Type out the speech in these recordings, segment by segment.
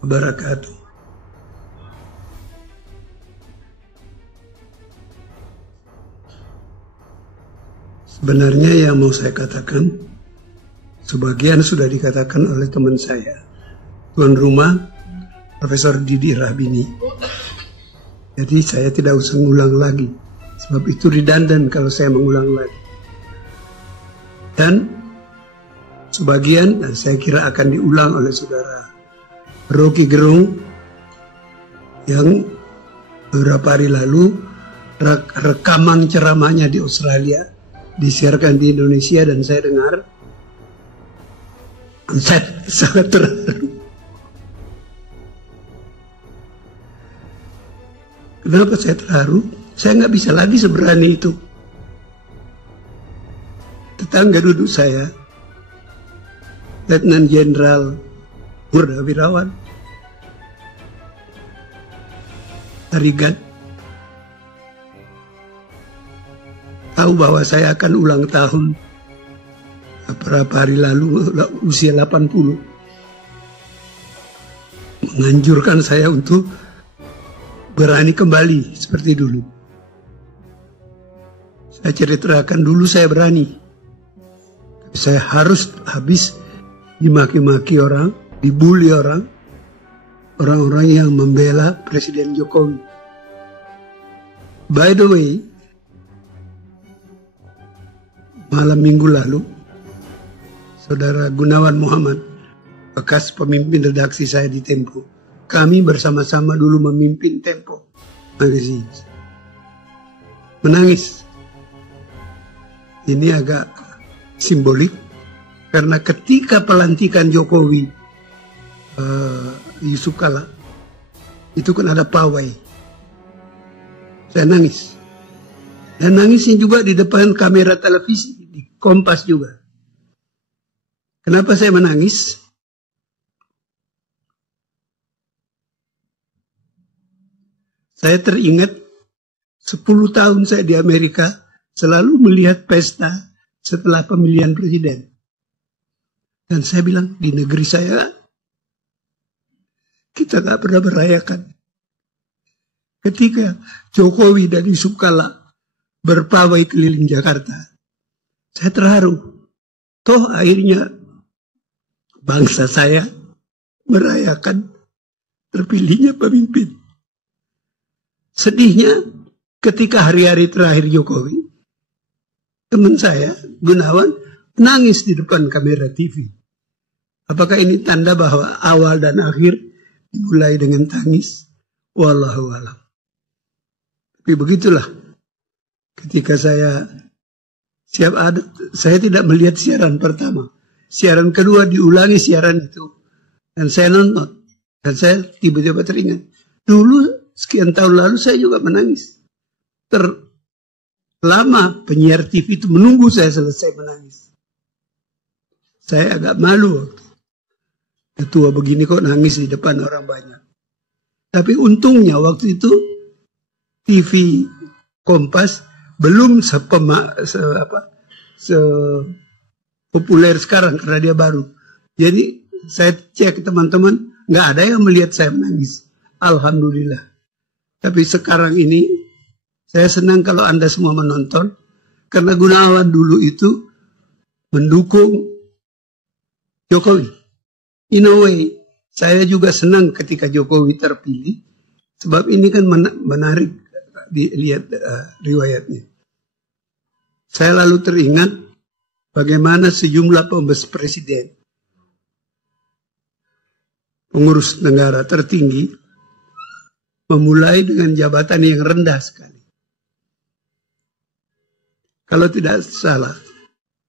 wabarakatuh. Sebenarnya yang mau saya katakan, sebagian sudah dikatakan oleh teman saya, tuan rumah Profesor Didi Rahbini. Jadi saya tidak usah mengulang lagi, sebab itu redundant kalau saya mengulang lagi. Dan sebagian, dan saya kira akan diulang oleh saudara Rocky Gerung, yang beberapa hari lalu rekaman ceramahnya di Australia disiarkan di Indonesia, dan saya dengar, saya sangat terharu. Kenapa saya terharu? Saya nggak bisa lagi seberani itu. Tetangga duduk saya, Letnan Jenderal Purnawirawan Tarigan, tahu bahwa saya akan ulang tahun beberapa hari lalu, usia 80, menganjurkan saya untuk berani kembali seperti dulu. Saya ceritakan dulu saya berani. Saya harus habis dimaki-maki orang, dibully orang-orang yang membela Presiden Jokowi. By the way, malam minggu lalu, saudara Gunawan Muhammad, bekas pemimpin redaksi saya di Tempo, kami bersama-sama dulu memimpin Tempo magazine, menangis. Ini agak simbolik, karena ketika pelantikan Jokowi Yusuf Kala, itu kan ada pawai. Saya nangis. Dan nangisnya juga di depan kamera televisi, di Kompas juga. Kenapa saya menangis? Saya teringat 10 tahun saya di Amerika selalu melihat pesta setelah pemilihan presiden. Dan saya bilang, di negeri saya kita gak pernah merayakan. Ketika Jokowi dan Yusuf Kala berpawai keliling Jakarta, saya terharu. Toh akhirnya bangsa saya merayakan terpilihnya pemimpin. Sedihnya, ketika hari-hari terakhir Jokowi, teman saya, Gunawan, nangis di depan kamera TV. Apakah ini tanda bahwa awal dan akhir dimulai dengan tangis? Wallahu a'lam. Tapi begitulah. Ketika saya saya tidak melihat siaran pertama. Siaran kedua diulangi siaran itu. Dan saya nonton. Dan saya tiba-tiba teringat. Dulu, sekian tahun lalu saya juga menangis. Lama penyiar TV itu menunggu saya selesai menangis. Saya agak malu waktu ketua begini kok nangis di depan orang banyak. Tapi untungnya waktu itu TV Kompas belum populer sekarang karena dia baru. Jadi saya cek teman-teman, nggak ada yang melihat saya menangis. Alhamdulillah. Tapi sekarang ini saya senang kalau Anda semua menonton, karena Gunawan dulu itu mendukung Jokowi. In a way, saya juga senang ketika Jokowi terpilih, sebab ini kan menarik dilihat riwayatnya. Saya lalu teringat bagaimana sejumlah pembes presiden, pengurus negara tertinggi, memulai dengan jabatan yang rendah sekali. Kalau tidak salah,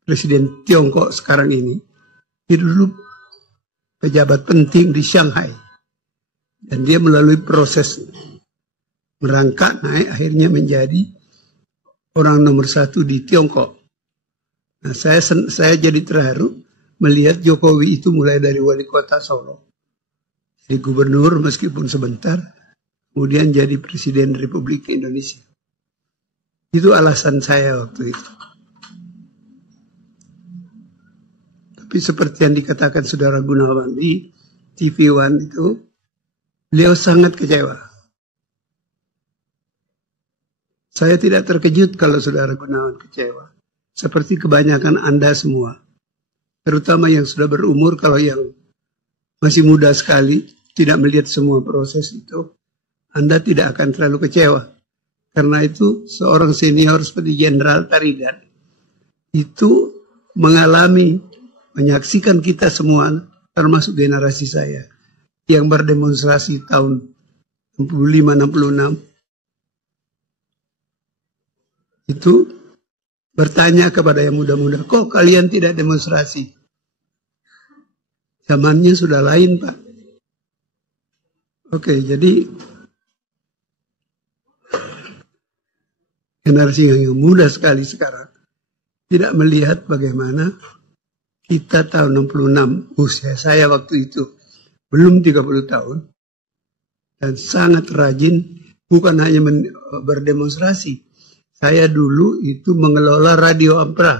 Presiden Tiongkok sekarang ini, dia dulu pejabat penting di Shanghai. Dan dia melalui proses merangkak naik, akhirnya menjadi orang nomor 1 di Tiongkok. Nah, saya jadi terharu melihat Jokowi itu mulai dari wali kota Solo, jadi gubernur meskipun sebentar, kemudian jadi Presiden Republik Indonesia. Itu alasan saya waktu itu. Tapi seperti yang dikatakan Saudara Gunawan di TV One itu, Beliau sangat kecewa. Saya tidak terkejut kalau Saudara Gunawan kecewa. Seperti kebanyakan Anda semua. Terutama yang sudah berumur, kalau yang masih muda sekali, tidak melihat semua proses itu, Anda tidak akan terlalu kecewa. Karena itu seorang senior seperti Jenderal Tarigan itu menyaksikan kita semua, termasuk generasi saya, yang berdemonstrasi tahun 65-66, itu bertanya kepada yang muda-muda, kok kalian tidak demonstrasi? Zamannya sudah lain, Pak. Oke, jadi generasi yang muda sekali sekarang tidak melihat bagaimana kita tahun 66, usia saya waktu itu belum 30 tahun, dan sangat rajin, bukan hanya berdemonstrasi. Saya dulu itu mengelola Radio Ampra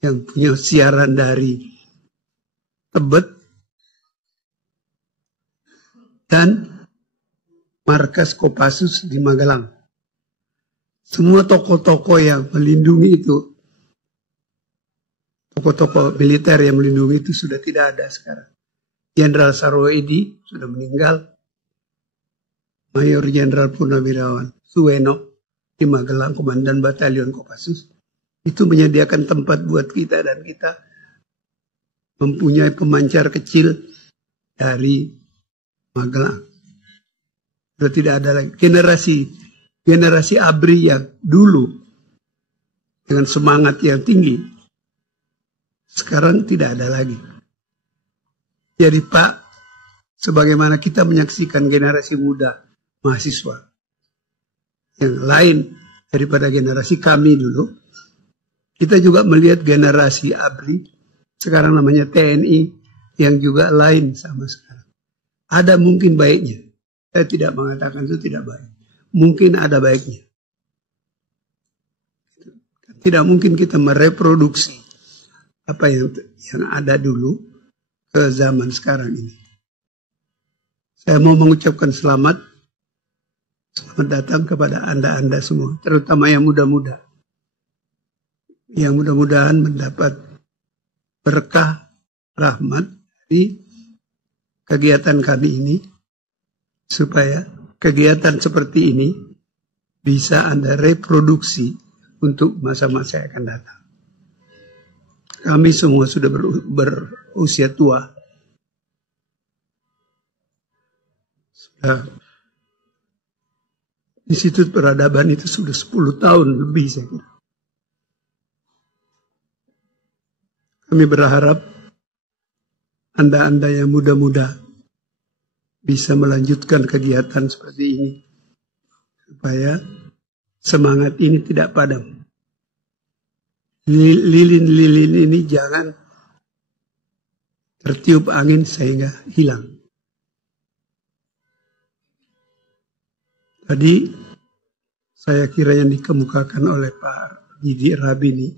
yang punya siaran dari Tebet dan markas Kopassus di Magelang. Semua tokoh-tokoh yang melindungi itu, tokoh-tokoh militer yang melindungi itu sudah tidak ada sekarang. Jenderal Sarwoedi sudah meninggal. Mayor Jenderal Purnawirawan Suweno di Magelang, Komandan Batalion Kopassus, itu menyediakan tempat buat kita, dan kita mempunyai pemancar kecil dari Magelang. Sudah tidak ada lagi generasi ABRI yang dulu dengan semangat yang tinggi, sekarang tidak ada lagi. Jadi Pak, sebagaimana kita menyaksikan generasi muda mahasiswa yang lain daripada generasi kami dulu, kita juga melihat generasi ABRI, sekarang namanya TNI, yang juga lain sama sekarang. Ada mungkin baiknya. Saya tidak mengatakan itu tidak baik. Mungkin ada baiknya. Tidak mungkin kita mereproduksi apa yang ada dulu ke zaman sekarang ini. Saya mau mengucapkan selamat datang kepada Anda semua, terutama yang muda-muda, yang mudah-mudahan mendapat berkah rahmat dari kegiatan kami ini, supaya kegiatan seperti ini bisa Anda reproduksi untuk masa-masa yang akan datang. Kami semua sudah berusia tua. Sudah Institut Peradaban itu sudah 10 tahun lebih, saya kira. Kami berharap Anda-anda yang muda-muda bisa melanjutkan kegiatan seperti ini, supaya semangat ini tidak padam. Lilin-lilin ini jangan tertiup angin sehingga hilang. Tadi saya kira yang dikemukakan oleh Pak Didi Rabini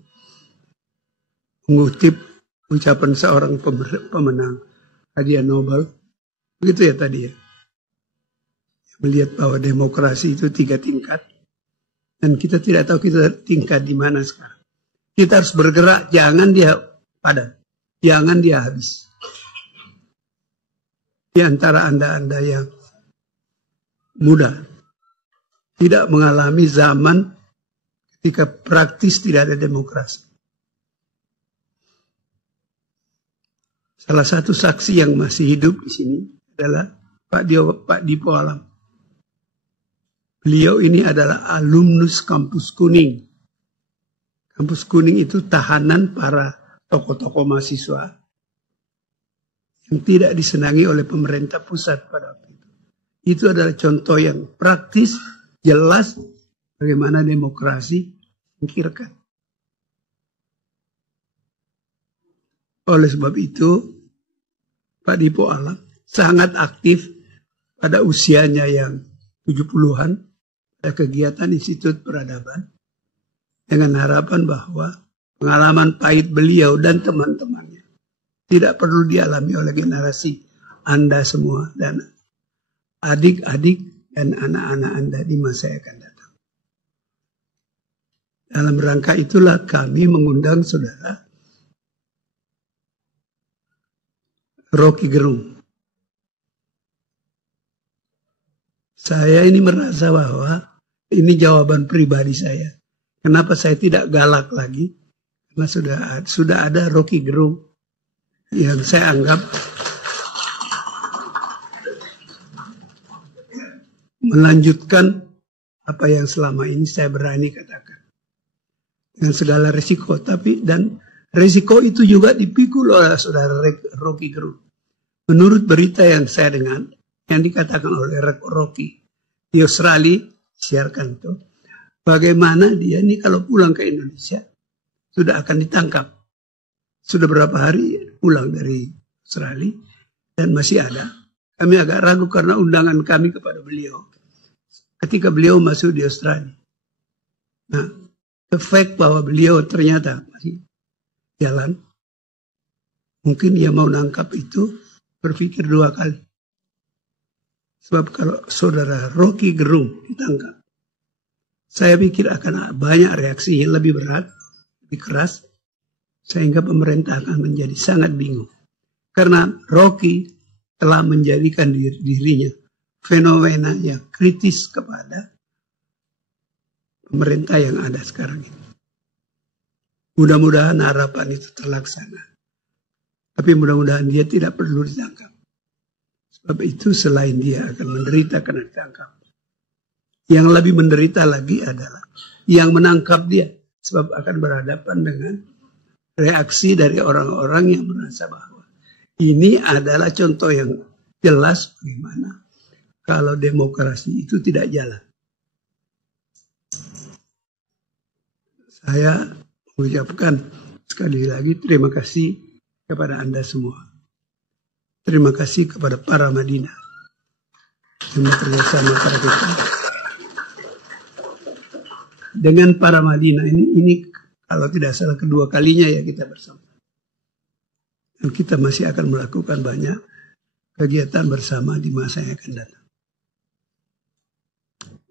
mengutip ucapan seorang pemenang hadiah Nobel. Begitu ya tadi ya. Melihat bahwa demokrasi itu 3 tingkat. Dan kita tidak tahu kita tingkat di mana sekarang. Kita harus bergerak, jangan dia padam. Jangan dia habis. Di antara Anda-anda yang muda, tidak mengalami zaman ketika praktis tidak ada demokrasi. Salah satu saksi yang masih hidup di sini adalah Pak Dipo Alam. Beliau ini adalah alumnus Kampus Kuning. Kampus Kuning itu tahanan para tokoh-tokoh mahasiswa yang tidak disenangi oleh pemerintah pusat pada waktu itu. Itu adalah contoh yang praktis, jelas bagaimana demokrasi dipikirkan. Oleh sebab itu, Pak Dipo Alam sangat aktif pada usianya yang 70-an pada kegiatan Institut Peradaban, dengan harapan bahwa pengalaman pahit beliau dan teman-temannya tidak perlu dialami oleh generasi Anda semua dan adik-adik dan anak-anak Anda di masa yang akan datang. Dalam rangka itulah kami mengundang saudara Rocky Gerung. Saya ini merasa bahwa ini jawaban pribadi saya. Kenapa saya tidak galak lagi? Karena sudah ada Rocky Gerung yang saya anggap melanjutkan apa yang selama ini saya berani katakan. Dengan segala risiko, dan risiko itu juga dipikul oleh saudara Rocky Gerung. Menurut berita yang saya dengar, yang dikatakan oleh Rocky di Australia, siarkan itu, bagaimana dia ini kalau pulang ke Indonesia sudah akan ditangkap. Sudah berapa hari pulang dari Australia dan masih ada. Kami agak ragu karena undangan kami kepada beliau ketika beliau masuk di Australia. Nah, efek bahwa beliau ternyata masih jalan, mungkin dia mau nangkap itu berpikir dua kali. Sebab kalau saudara Rocky Gerung ditangkap, saya pikir akan banyak reaksi yang lebih berat, lebih keras, sehingga pemerintah akan menjadi sangat bingung. Karena Rocky telah menjadikan dirinya fenomena yang kritis kepada pemerintah yang ada sekarang ini. Mudah-mudahan harapan itu terlaksana. Tapi mudah-mudahan dia tidak perlu ditangkap. Sebab itu selain dia akan menderita karena ditangkap, yang lebih menderita lagi adalah yang menangkap dia. Sebab akan berhadapan dengan reaksi dari orang-orang yang merasa bahwa ini adalah contoh yang jelas bagaimana kalau demokrasi itu tidak jalan. Saya mengucapkan sekali lagi terima kasih kepada Anda semua. Terima kasih kepada para Madinah yang bekerjasama pada kita. Dengan para Madinah ini kalau tidak salah kedua kalinya ya kita bersama. Dan kita masih akan melakukan banyak kegiatan bersama di masa yang akan datang.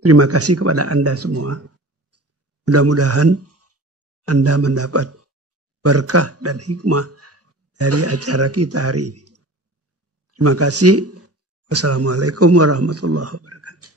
Terima kasih kepada Anda semua. Mudah-mudahan Anda mendapat berkah dan hikmah dari acara kita hari ini. Terima kasih. Wassalamualaikum warahmatullahi wabarakatuh.